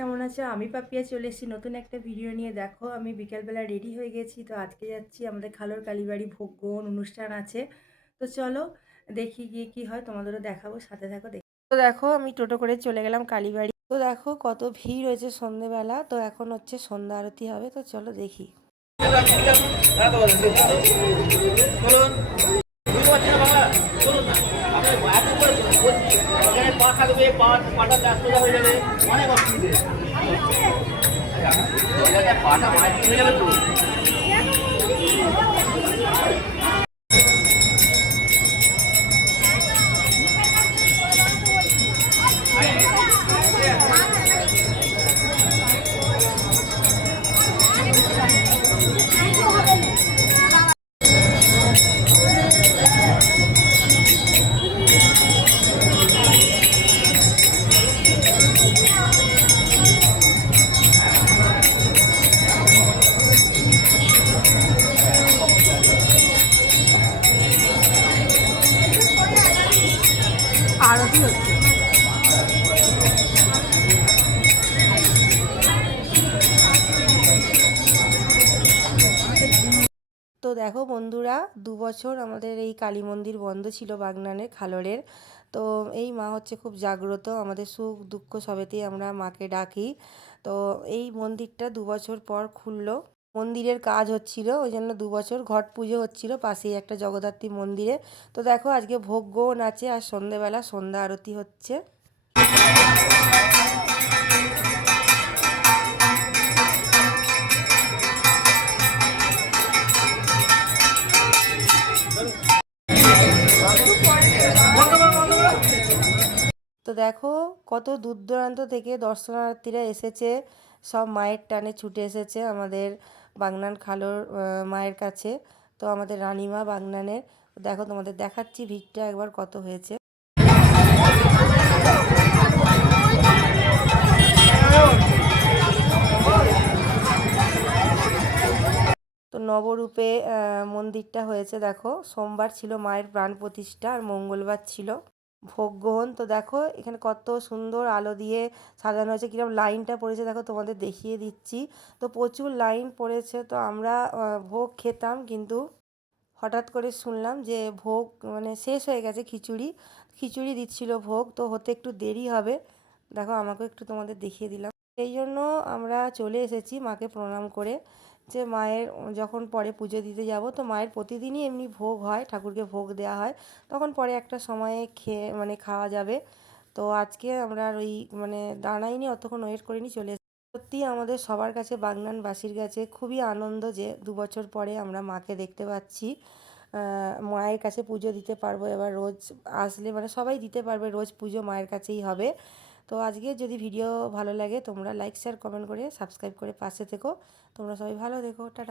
আছো? আমি পাপিয়া চলে এসেছি নতুন একটা ভিডিও নিয়ে। দেখো, আমি বিকেলবেলা রেডি হয়ে গেছি। তো আজকে যাচ্ছি আমাদের খালোর কালীবাড়ি ভোগন অনুষ্ঠান আছে। তো চলো দেখি গিয়ে কি হয়, তোমাদেরও দেখাবো, সাথে থাকো, দেখি। তো দেখো, আমি টোটো করে চলে গেলাম কালীবাড়ি। তো দেখো, কত ভিড় হয়েছে সন্ধেবেলা। তো এখন হচ্ছে সন্ধ্যা আরতি হবে। তো চলো দেখি। পাটা ব্যস্ততা হয়ে যাবে পাটা মায়ের হয়ে যাবে তো আরতি হচ্ছে। তো দেখো বন্ধুরা, দু বছর আমাদের এই কালী মন্দির বন্ধ ছিল বাগনানের, খালরের। তো এই মা হচ্ছে খুব জাগ্রত, আমাদের সুখ দুঃখ সবেতেই আমরা মাকে ডাকি। তো এই মন্দিরটা দু বছর পর খুললো। মন্দিরের কাজ হচ্ছিল, ওই জন্য দু বছর ঘট পুজো হচ্ছিল পাশেই একটা জগদ্ধাত্রী মন্দিরে। তো দেখো, আজকে ভোগন আছে আর সন্ধেবেলা সন্ধ্যা আরতি হচ্ছে। তো দেখো, কত দূর দূরান্ত থেকে দর্শনার্থীরা এসেছে, সব মায়ের টানে ছুটে এসেছে আমাদের বাগনান খালোর মায়ের কাছে। তো আমাদের রানীমা বাগনানের, দেখো তোমাদের দেখাচ্ছি ভিড়টা একবার কত হয়েছে। তো নবরূপে মন্দিরটা হয়েছে, দেখো। সোমবার ছিল মায়ের প্রাণ প্রতিষ্ঠা আর মঙ্গলবার ছিল ভোগ গ্রহণ। তো দেখো, এখানে কত সুন্দর আলো দিয়ে সাজানো হয়েছে কীরকম লাইনটা পড়েছে দেখো, তোমাদের দেখিয়ে দিচ্ছি। তো প্রচুর লাইন পড়েছে, তো আমরা ভোগ খেতাম, কিন্তু হঠাৎ করে শুনলাম যে ভোগ মানে শেষ হয়ে গেছে খিচুড়ি। খিচুড়ি দিচ্ছিল ভোগ, তো হতে একটু দেরি হবে। দেখো আমাকে একটু তোমাদের দেখিয়ে দিলাম। সেই জন্য আমরা চলে এসেছি মাকে প্রণাম করে যে মায়ের যখন পরে পুজো দিতে যাব, তো মায়ের প্রতিদিনই এমনি ভোগ হয়, ঠাকুরকে ভোগ দেওয়া হয়। তখন পরে একটা সময়ে খেয়ে মানে খাওয়া যাবে। তো আজকে আমরা ওই মানে দাঁড়াইনি অতক্ষণ ওয়েট করিনি, চলে সত্যি আমাদের সবার কাছে, বাগনানবাসীর কাছে খুবই আনন্দ যে দু বছর পরে আমরা মাকে দেখতে পাচ্ছি। মায়ের কাছে পুজো দিতে পারব, এবার রোজ আসলে মানে সবাই দিতে পারবে, রোজ পুজো মায়ের কাছেই হবে। তো আজকে যদি ভিডিও ভালো লাগে তোমরা লাইক শেয়ার কমেন্ট করে সাবস্ক্রাইব করে পাশে থেকো। তোমরা সবাই ভালো দেখো টাটা।